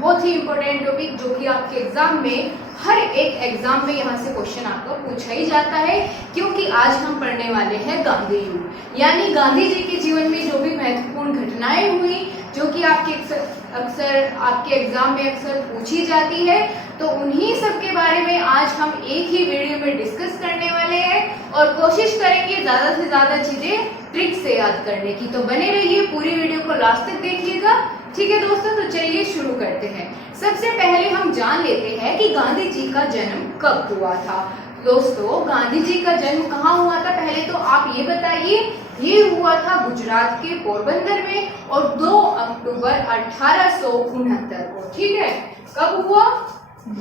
बहुत ही important topic जो कि आपके एग्जाम में हर एक एग्जाम में यहाँ से क्वेश्चन आपको पूछा ही जाता है, क्योंकि आज हम पढ़ने वाले हैं गांधी युग, यानी गांधी जी के जीवन में जो भी महत्वपूर्ण घटनाएं हुई जो कि आपके अक्सर आपके एग्जाम में अक्सर पूछी जाती है, तो उन्हीं सब के बारे में आज हम एक ही वीडियो में डिस्कस करने वाले हैं और कोशिश करेंगे ज़्यादा से ज़्यादा चीज़ें ट्रिक से याद करने की। तो बने रहिए, पूरी वीडियो को लास्ट तक देखिएगा। ठीक है दोस्तों, तो चलिए शुरू करते हैं। सबसे पहले हम जान लेते हैं कि गांधी जी का जन्म कब हुआ था। दोस्तों, गांधी जी का जन्म कहाँ हुआ था, पहले तो आप ये बताइए। ये हुआ था गुजरात के पोरबंदर में और 2 अक्टूबर 1869 को। ठीक है, कब हुआ?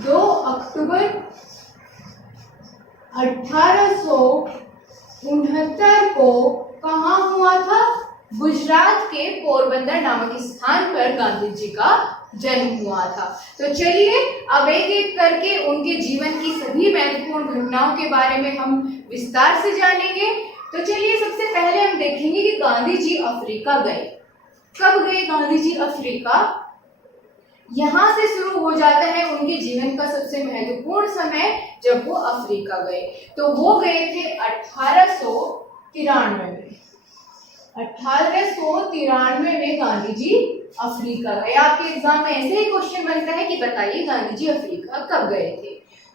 2 अक्टूबर 1869 को कहाँ हुआ था? गुजरात के पोरबंदर नामक स्थान पर गांधी जी का जन्म हुआ था। तो चलिए अब एक एक करके उनके जीवन की सभी महत्वपूर्ण घटनाओं के बारे में हम विस्तार से जानेंगे। तो चलिए सबसे पहले हम देखेंगे कि गांधी जी अफ्रीका गए। कब गए गांधी जी अफ्रीका? यहाँ से शुरू हो जाता है उनके जीवन का सबसे महत्वपूर्ण समय, जब वो अफ्रीका गए। तो वो गए थे 1893 में। 1893 में गांधी जी अफ्रीका गए। आपके एग्जाम में ऐसे ही क्वेश्चन बनता है कि बताइए गांधी जी अफ्रीका कब गए थे।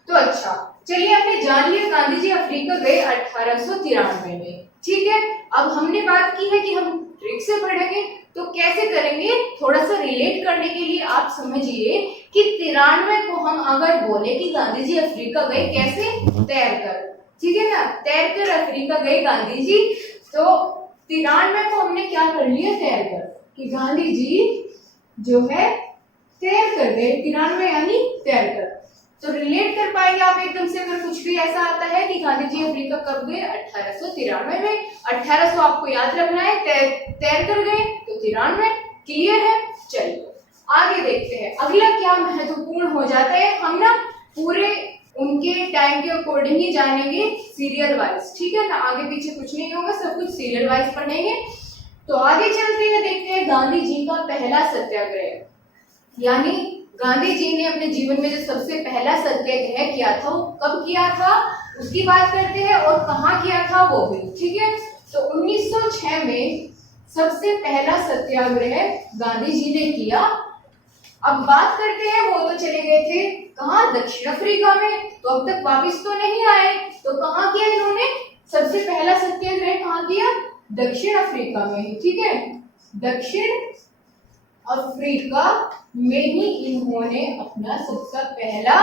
तो अच्छा, चलिए हमने जान लिया गांधी जी अफ्रीका गए 1893 में। ठीक है, अब हमने बात की है कि हम ट्रिक से पढ़ेंगे, तो कैसे करेंगे? थोड़ा सा रिलेट करने के लिए आप समझिए कि 93 को हम अगर बोले कि गांधी जी अफ्रीका गए, कैसे? तैरकर। ठीक है ना, तैरकर अफ्रीका गए गांधी जी। तो 93 को हमने क्या कर लिया? तैरकर, कि गांधी जी जो है तैर कर गए। 93 यानी तैरकर। तो रिलेट कर पाएंगे आप एकदम से अगर कुछ भी ऐसा आता है कि गांधी जी अफ्रीका कब गए? 1893 में। 1800 आपको याद रखना है, तैर कर गए तो 93। क्लियर है? चलिए आगे देखते हैं अगला क्या महत्वपूर्ण हो जाता है। हम ना पूरे उनके टाइम के अकॉर्डिंग ही जानेंगे, सीरियल वाइज। ठीक है ना, आगे पीछे कुछ नहीं होगा, सब कुछ सीरियल वाइज पढ़ेंगे। तो आगे चलते हैं, देखते हैं गांधी जी का पहला सत्याग्रह, यानी गांधी जी ने अपने जीवन में जो सबसे पहला सत्याग्रह किया था वो कब किया था, उसकी बात करते हैं, और कहाँ किया था वो भी। ठीक है, तो 1906 में सबसे पहला सत्याग्रह गांधी जी ने किया। अब बात करते हैं, वो तो चले गए थे कहाँ? दक्षिण अफ्रीका में। तो अब तक वापस तो नहीं आए, तो कहाँ किया इन्होंने सबसे पहला सत्याग्रह? कहाँ किया? दक्षिण अफ्रीका में। ठीक है, दक्षिण अफ्रीका में ही इन्होंने अपना सबसे पहला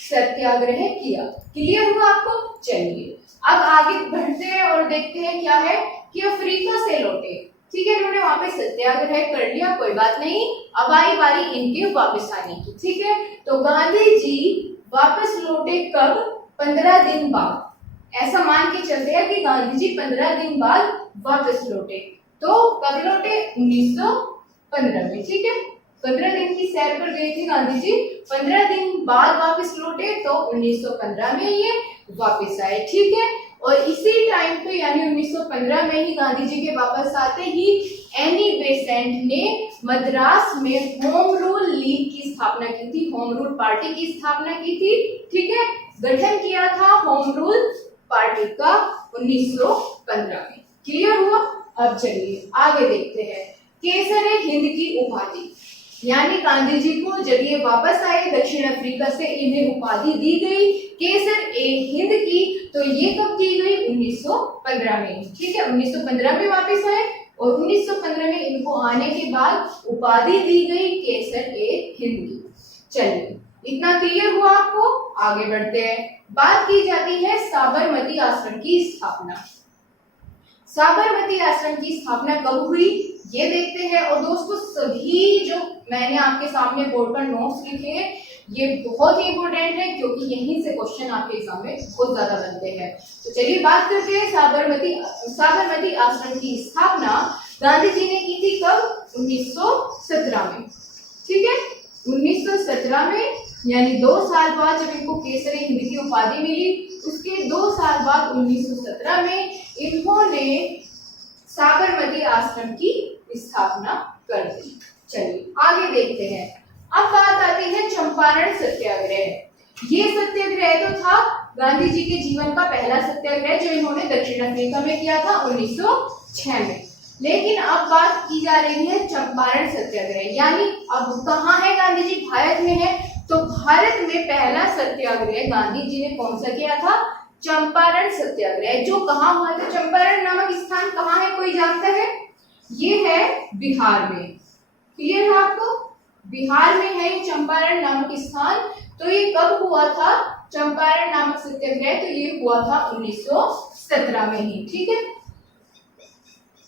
सत्याग्रह किया। क्लियर हुआ आपको? चलिए अब आगे बढ़ते हैं और देखते हैं क्या है कि अफ्रीका से लौटे। ठीक है, इन्होंने वहां पे सत्याग्रह कर लिया, कोई बात नहीं। अब आई बारी इनके वापस आने की। ठीक है, तो गांधी जी वापस लौटे कब? 15 दिन बाद। ऐसा मान के चलते हैं कि गांधी जी 15 दिन बाद वापस लौटे। तो कब लौटे? 1915 में। ठीक है, 15 दिन की सैर पर गए थे गांधी जी, 15 दिन बाद वापस लौटे, तो 1915 में ये वापस आए। ठीक है, और इसी टाइम पे यानी 1915 में ही गांधी जी के वापस आते ही एनी बेसेंट ने मद्रास में होम रूल लीग की स्थापना की थी, होम रूल पार्टी की स्थापना की थी। ठीक है, गठन किया था होम रूल पार्टी का 1915 में। क्लियर हुआ? अब चलिए आगे देखते हैं केसर हिंद की उपाधि, यानी गांधी जी को जब ये वापस आए दक्षिण अफ्रीका से, इन्हें उपाधि दी गई केसर ए हिंद की। तो ये कब दी गई? 1915 में। ठीक है, 1915 में वापस आए और 1915 में इनको आने के बाद उपाधि दी गई केसर ए हिंद की। चलिए इतना क्लियर हुआ आपको? आगे बढ़ते हैं, बात की जाती है साबरमती आश्रम की स्थापना। साबरमती आश्रम की स्थापना कब हुई ये देखते हैं। और दोस्तों, सभी जो मैंने आपके सामने बोर्ड पर नोट्स लिखे हैं ये बहुत ही इंपॉर्टेंट है, क्योंकि यहीं से क्वेश्चन आपके एग्जाम में बहुत ज्यादा बनते हैं। तो चलिए बात करते हैं साबरमती आश्रम की स्थापना गांधी जी ने की थी कब? 1917 में। ठीक है, 1917 में, यानी 2 साल बाद जब इनको केसर हिंद की उपाधि मिली, उसके 2 साल बाद 1917 में इन्होंने साबरमती आश्रम की स्थापना कर दी। चलिए आगे देखते हैं। अब बात आ चंपारण सत्याग्रह। ये सत्याग्रह तो था गांधी जी के जीवन का पहला सत्याग्रह जो इन्होंने दक्षिण अफ्रीका में किया था 1906 में। लेकिन अब बात की जा रही है चंपारण सत्याग्रह, यानी अब कहाँ है गांधी जी? भारत में है। तो भारत में पहला सत्याग्रह गांधी जी ने कौन सा किया था? चंपारण सत्याग्रह। जो कहाँ हुआ था? चंपारण नामक स्थान कहाँ है, कोई जानता है? ये है बिहार में। क्लियर है आपको? बिहार में है ये चंपारण नामक स्थान। तो ये कब हुआ था चंपारण नामक सत्याग्रह? तो ये हुआ था 1917 में ही। ठीक है,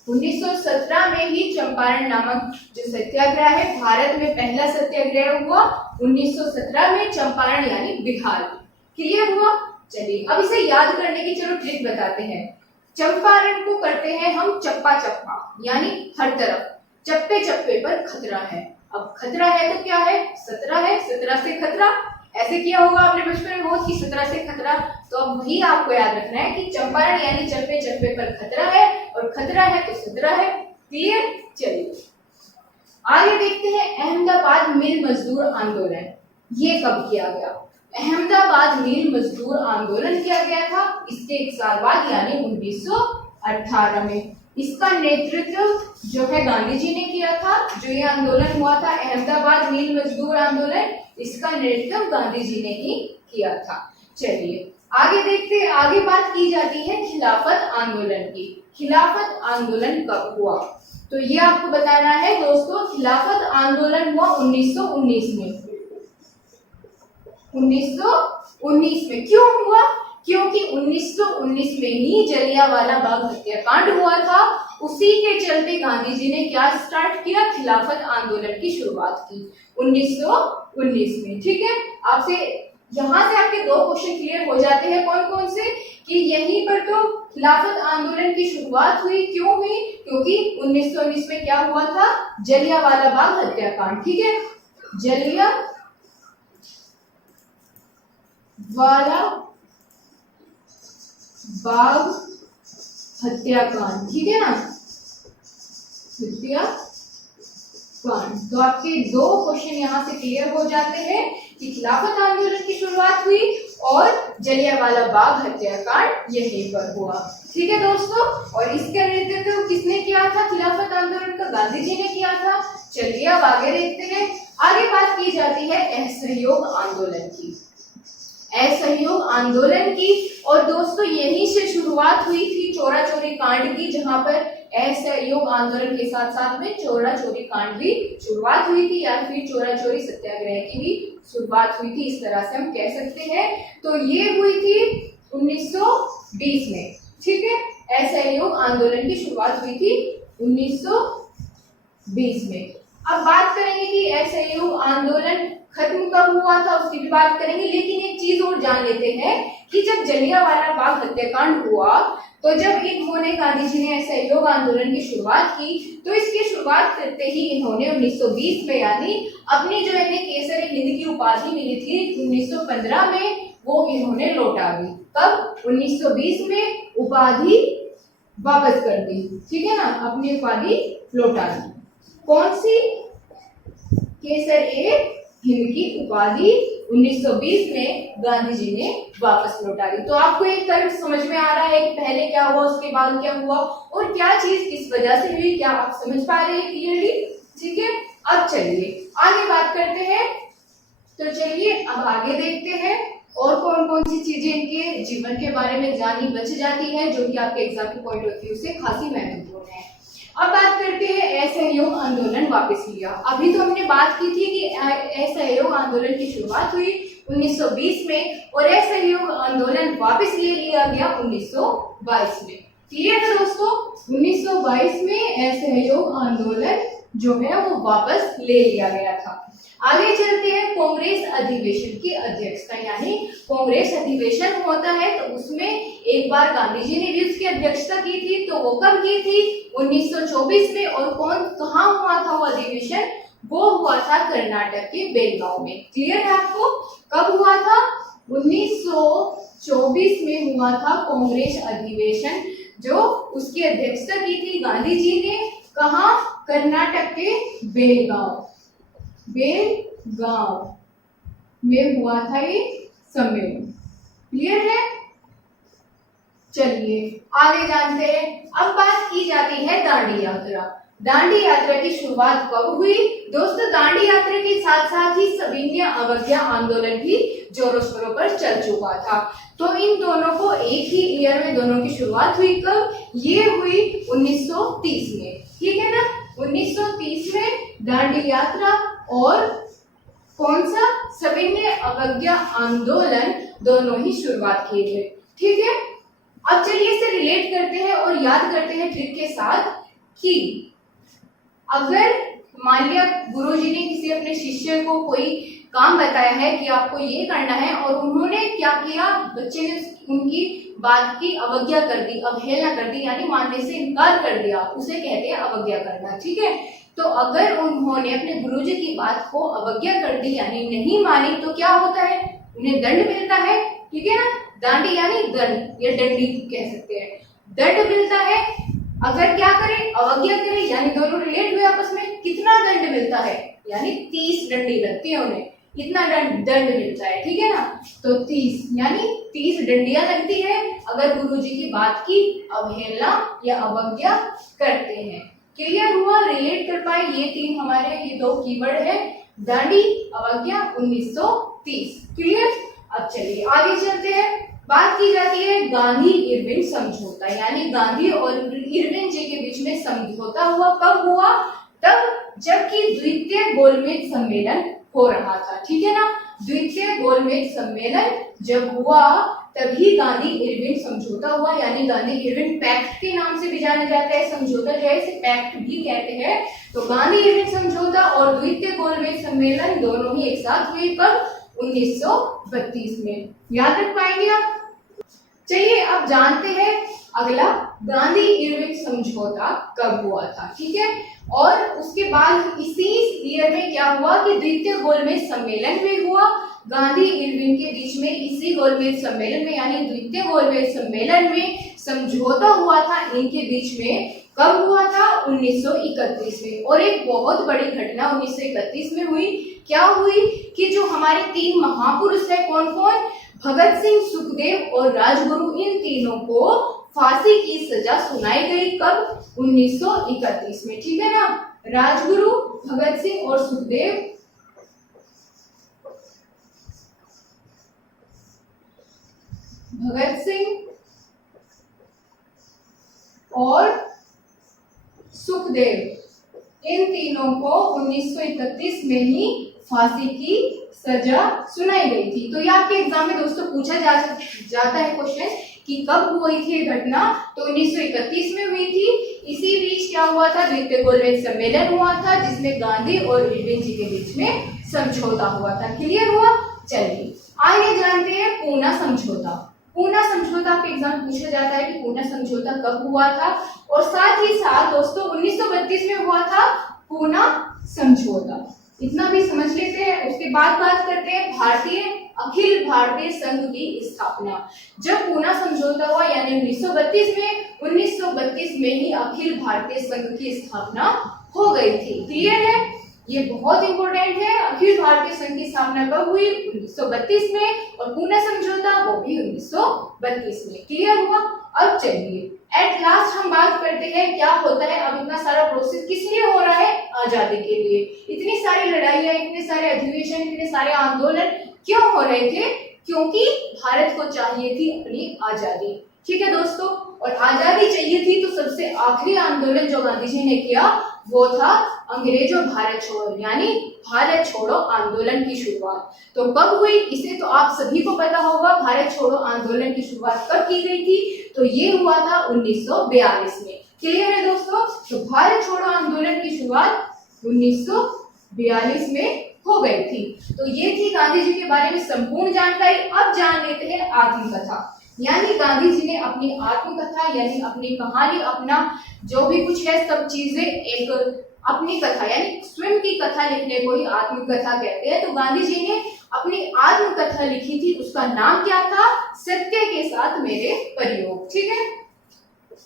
1917 में ही चंपारण नामक जो सत्याग्रह है, भारत में पहला सत्याग्रह हुआ 1917 में, चंपारण यानी बिहार। क्लियर हुआ? चलिए अब इसे याद करने की चलो ट्रिक बताते हैं। चंपारण को करते हैं हम चप्पा चप्पा, यानी हर तरफ चप्पे चप्पे पर खतरा है। अब खतरा है तो क्या है? 17 है, 17 से खतरा। ऐसे किया होगा आपने बचपन में बहुत कि 17 से खतरा। तो अब वही आपको याद रखना है कि चंपारण यानी चप्पे चप्पे पर खतरा है, और खतरा है तो 17 है। क्लियर? चलिए आगे देखते हैं अहमदाबाद मिल मजदूर आंदोलन। ये कब किया गया? अहमदाबाद मिल मजदूर आंदोलन किया गया था इसके एक साल बाद, यानी 1918 में। इसका नेतृत्व जो है गांधी जी ने किया था। जो ये आंदोलन हुआ था अहमदाबाद मिल मजदूर आंदोलन, इसका नेतृत्व गांधी जी ने ही किया था। चलिए आगे देखते हैं। आगे बात की जाती है खिलाफत आंदोलन की। खिलाफत आंदोलन कब हुआ? तो ये आपको बताना है दोस्तों। खिलाफत आंदोलन हुआ 1919 में। 1919 में क्यों हुआ? क्योंकि 1919 में ही जलियांवाला बाग हत्याकांड हुआ था। उसी के चलते गांधी जी ने क्या स्टार्ट किया? खिलाफत आंदोलन की शुरुआत की 1919 में। ठीक है, आपसे यहाँ से आपके दो क्वेश्चन क्लियर हो जाते हैं। कौन कौन से? कि यहीं पर तो खिलाफत आंदोलन की शुरुआत हुई। क्यों हुई? क्योंकि 1919 में क्या हुआ था? जलियांवाला बाग हत्याकांड। ठीक है, जलियांवाला बाग हत्याकांड। ठीक है ना, हत्याकांड। तो आपके दो क्वेश्चन यहाँ से क्लियर हो जाते हैं कि खिलाफत आंदोलन की शुरुआत हुई और जलियांवाला बाग हत्याकांड यहीं पर हुआ। ठीक है दोस्तों, और इसका नेतृत्व किसने किया था? खिलाफत आंदोलन का गांधी जी ने किया था। चलिए अब आगे देखते हैं। आगे बात की जाती है असहयोग आंदोलन की। असहयोग आंदोलन की, और दोस्तों यहीं से शुरुआत हुई थी चोरा चोरी कांड की, जहां पर असहयोग आंदोलन के साथ साथ में चोरा चोरी कांड भी शुरुआत हुई थी, या फिर चोरा चोरी सत्याग्रह की भी शुरुआत हुई थी, इस तरह से हम कह सकते हैं। तो ये हुई थी 1920 में। ठीक है, असहयोग आंदोलन की शुरुआत हुई थी 1920 में। अब बात करेंगे कि असहयोग आंदोलन खत्म कब हुआ था, उसकी भी बात करेंगे। लेकिन एक चीज और जान लेते हैं कि जब जलियांवाला बाग हत्याकांड हुआ, तो जब इन्होंने गांधी जी ने असहयोग आंदोलन की शुरुआत की, तो इसकी शुरुआत करते ही इन्होंने 1920 में, यानी अपनी जो इन्हें केसर हिंद की उपाधि मिली थी 1915 में, वो इन्होंने लौटा दी। कब? 1920 में उपाधि वापस कर दी। ठीक है ना, अपनी उपाधि लौटा दी। कौन सी? केसर हिंद की उपाधि 1920 में गांधी जी ने वापस लौटा दी। तो आपको एक तर्क समझ में आ रहा है कि पहले क्या हुआ, उसके बाद क्या हुआ, और क्या चीज किस वजह से हुई? क्या आप समझ पा रहे हैं क्लियरली? ठीक है, अब चलिए आगे बात करते हैं। तो चलिए अब आगे देखते हैं और कौन कौन सी चीजें इनके जीवन के बारे में जानी बच जाती है, जो कि आपके एग्जाम के पॉइंट ऑफ व्यू से खासी महत्वपूर्ण है। अब बात करते हैं असहयोग आंदोलन वापस लिया। अभी तो हमने बात की थी कि असहयोग आंदोलन की शुरुआत हुई 1920 में, और असहयोग आंदोलन वापस ले लिया गया 1922 में। क्लियर है दोस्तों? 1922 में असहयोग आंदोलन जो है वो वापस ले लिया गया था। आगे चलते हैं कांग्रेस अधिवेशन की अध्यक्षता, यानी कांग्रेस अधिवेशन होता है तो उसमें एक बार गांधी जी ने भी उसकी अध्यक्षता की थी। तो वो कब की थी? 1924 में। और कहाँ हुआ था वो अधिवेशन? वो हुआ था कर्नाटक के बेलगांव में। क्लियर है आपको? कब हुआ था? 1924 में हुआ था कांग्रेस अधिवेशन, जो उसकी अध्यक्षता की थी गांधी जी ने। कहाँ? कर्नाटक के बेलगांव। में हुआ था ये सम्मेलन। क्लियर है? चलिए आगे जानते हैं। अब बात की जाती है दांडी यात्रा। दांडी यात्रा की शुरुआत कब हुई? दोस्तों दांडी यात्रा के साथ साथ ही सविनय अवज्ञा आंदोलन भी जोरों शोरों पर चल चुका था। तो इन दोनों को एक ही ईयर में दोनों की शुरुआत हुई। कब? ये हुई 1930 में। ठीक है ना? 1930 में दांडी यात्रा और कौन सा सविनय अवज्ञा आंदोलन दोनों ही शुरुआत किए गए। ठीक है? अब चलिए इसे रिलेट करते हैं और याद करते हैं ट्रिक के साथ कि अगर मान लिया गुरुजी ने किसी अपने शिष्य को कोई काम बताया है कि आपको ये करना है और उन्होंने क्या किया, बच्चे ने उनकी बात की अवज्ञा कर दी, अवहेलना कर दी, यानी मानने से इनकार कर दिया, उसे कहते हैं अवज्ञा करना। ठीक है? तो अगर उन्होंने अपने गुरुजी की बात को अवज्ञा कर दी यानी नहीं मानी तो क्या होता है? उन्हें दंड मिलता है। ठीक है ना? दांडी यानी दंड या दंडी कह सकते हैं। दंड मिलता है। अगर क्या करें? अवज्ञा करें, यानी दोनों रिलेट हुए आपस में। कितना दंड मिलता है? यानी 30 डंडी लगती है उन्हें, इतना दंड मिलता है। ठीक है ना? तो 30 यानी 30 डंडियां लगती है अगर गुरुजी की बात की अवहेलना या अवज्ञा करते हैं। क्लियर हुआ? रिलेट कर पाए? ये तीन हमारे ये दो कीवर्ड है, दांडी, अवज्ञा, 1930। क्लियर? अब चलिए आगे चलते हैं। बात की जाती है गांधी इरविन समझौता, यानी गांधी और इरविन जी के बीच में समझौता हुआ। कब हुआ? तब जबकि द्वितीय गोलमेज सम्मेलन हो रहा था। ठीक है ना? द्वितीय गोलमेज सम्मेलन जब हुआ तभी गांधी इरविन समझौता हुआ, यानी गांधी इरविन पैक्ट के नाम से भी जाना जाता है। समझौता जो है इसे पैक्ट भी कहते हैं। तो गांधी इरविन समझौता और द्वितीय गोलमेज सम्मेलन दोनों ही एक साथ हुए। कब? 1932 में। याद रख पाएंगे आप? चलिए अब जानते हैं अगला, गांधी इरविन समझौता कब हुआ था। ठीक है? और उसके बाद इसी ईयर में क्या हुआ कि द्वितीय गोलमेज सम्मेलन में हुआ। गांधी इरविन के बीच में इसी गोलमेज सम्मेलन में यानी द्वितीय गोलमेज सम्मेलन में समझौता हुआ था इनके बीच में। कब हुआ था? 1931 में। और एक बहुत बड़ी घटना 1931 में हुई। क्या हुई कि जो हमारे तीन महापुरुष है, कौन कौन? भगत सिंह, सुखदेव और राजगुरु, इन तीनों को फांसी की सजा सुनाई गई। कब? 1931 में। ठीक है ना? राजगुरु, भगत सिंह और सुखदेव, भगत सिंह और सुखदेव, इन तीनों को 1931 में ही फांसी की सजा सुनाई गई थी। तो ये आपके एग्जाम में दोस्तों पूछा जाता है क्वेश्चन कि कब हुई थी ये घटना? तो 1931 में हुई थी। इसी बीच क्या हुआ था? द्वितीय गोलमेज सम्मेलन हुआ था जिसमें गांधी और इरविन जी के बीच में समझौता हुआ था। क्लियर हुआ? चलिए आगे जानते हैं पूना समझौता। पूना समझौता आपके एग्जाम पूछा जाता है कि पूना समझौता कब हुआ था, और साथ ही साथ दोस्तों 1932 में हुआ था पूना समझौता। इतना भी समझ लेते हैं। उसके बाद बात करते हैं भारतीय अखिल भारतीय संघ की स्थापना। जब पूना समझौता हुआ यानी 1932 में, 1932 में ही अखिल भारतीय संघ की स्थापना हो गई थी। क्लियर है? ये बहुत इंपॉर्टेंट है। अखिल भारतीय संघ की स्थापना कब हुई? 1932 में, और पूना समझौता वो भी 1932 में। क्लियर हुआ? अब चलिए एट लास्ट हम बात करते हैं क्या होता है। अब इतना सारा प्रोसेस किस लिए हो रहा है? आजादी के लिए। इतनी सारी लड़ाइयां, इतने सारे अधिवेशन, इतने सारे आंदोलन क्यों हो रहे थे? क्योंकि भारत को चाहिए थी अपनी आजादी। ठीक है दोस्तों? और आजादी चाहिए थी तो सबसे आखिरी आंदोलन जो गांधी जी ने किया वो था अंग्रेजों भारत छोड़ो, यानी भारत छोड़ो आंदोलन की शुरुआत। तो कब हुई? इसे तो आप सभी को पता होगा। भारत छोड़ो आंदोलन की शुरुआत कब की गई थी? तो ये हुआ था 1942 में। क्लियर है दोस्तों? तो भारत छोड़ो आंदोलन की शुरुआत 1942 में हो गई थी। तो ये थी गांधी जी के बारे में संपूर्ण जानकारी। अब जान लेते हैं आत्मकथा, यानी गांधी जी ने अपनी आत्मकथा यानी अपनी कहानी, अपना जो भी कुछ है सब चीजें एक अपनी कथा यानी स्वयं की कथा लिखने को ही आत्मकथा कहते हैं। तो गांधी जी ने अपनी आत्मकथा लिखी थी, उसका नाम क्या था? सत्य के साथ मेरे प्रयोग। ठीक है?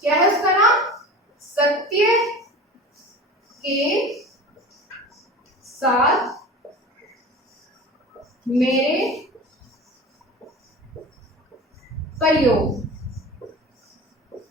क्या है उसका नाम? सत्य के साथ मेरे प्रयोग,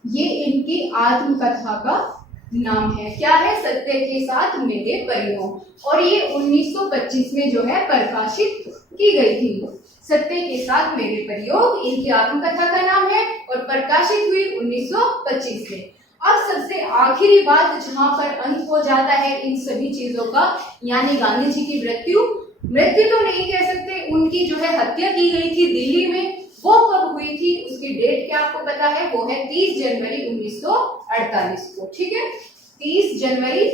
ये इनकी आत्मकथा का नाम है। क्या है? सत्य के साथ मेरे प्रयोग। और ये 1925 में जो है प्रकाशित की गई थी। सत्य के साथ मेरे प्रयोग इनकी आत्मकथा का नाम है और प्रकाशित हुई 1925 में। अब सबसे आखिरी बात जहां पर अंत हो जाता है इन सभी चीजों का, यानी गांधी जी की मृत्यु। मृत्यु तो नहीं कह सकते, उनकी जो है हत्या की गई थी दिल्ली में। वो कब हुई थी उसकी डेट क्या आपको पता है? वो है 30 जनवरी 1948 को। ठीक है, 30 जनवरी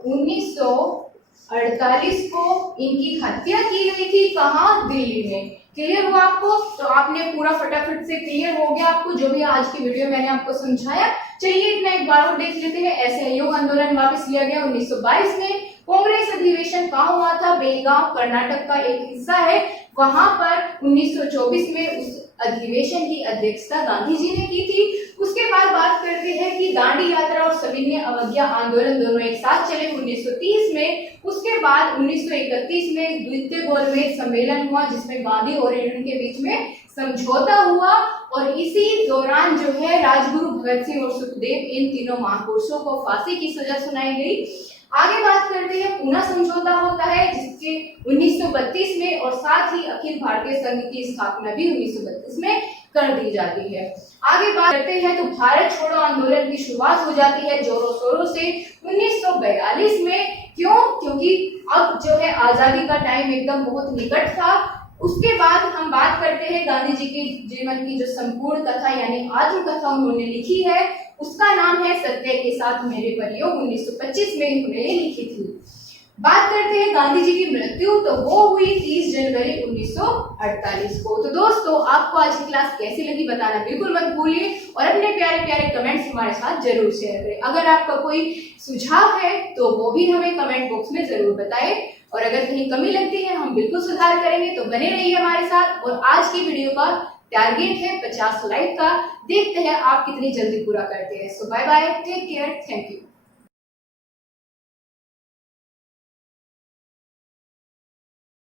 1948 को इनकी हत्या की गई थी। कहाँ? दिल्ली में। क्लियर हुआ आपको? तो आपने पूरा फटाफट से क्लियर हो गया आपको जो भी आज की वीडियो मैंने आपको समझाया। चलिए इतना एक बार और देख लेते हैं। असहयोग आंदोलन वापस लिया गया 1922 में। कांग्रेस अधिवेशन कहाँ हुआ था? बेलगांव, कर्नाटक का एक हिस्सा है। वहां पर 1924 में उस अधिवेशन की अध्यक्षता गांधी जी ने की थी। उसके बाद बात करते हैं कि दांडी यात्रा और सविनय अवज्ञा आंदोलन दोनों एक साथ चले 1930 में। उसके बाद 1931 में द्वितीय गोलमेज सम्मेलन हुआ जिसमें गांधी और इनके बीच में समझौता हुआ और इसी दौरान जो है राजगुरु भगत सिंह और सुखदेव इन तीनों महापुरुषों को फांसी की सजा सुनाई गई। आगे बात करते हैं पुनः समझौता होता है जिसके 1932 में और साथ ही अखिल भारतीय संघ की स्थापना भी 1932 में कर दी जाती है। आगे बात करते हैं तो भारत छोड़ो आंदोलन की शुरुआत हो जाती है जोरों शोरों से 1942 में। क्यों? क्योंकि अब जो है आजादी का टाइम एकदम बहुत निकट था। उसके बाद हम बात करते हैं गांधी जी के जीवन की जो संपूर्ण कथा यानी आत्मकथा उन्होंने लिखी है, उसका नाम है सत्य के साथ मेरे प्रयोग। 1925 में उन्होंने लिखी थी। बात करते हैं गांधी जी की मृत्यु, तो वो हुई 30 जनवरी 1948 को। तो दोस्तों आपको आज की क्लास कैसी लगी बताना बिल्कुल मत भूलिए और अपने प्यारे प्यारे कमेंट्स हमारे साथ जरूर शेयर करें। अगर आपका कोई सुझाव है तो वो भी हमें कमेंट बॉक्स में जरूर बताएं और अगर कहीं कमी लगती है हम बिल्कुल सुधार करेंगे। तो बने रहिए हमारे साथ। और आज की वीडियो का टारगेट है 50 लाइक का। देखते हैं आप कितनी जल्दी पूरा करते हैं। So bye bye, take care, thank you.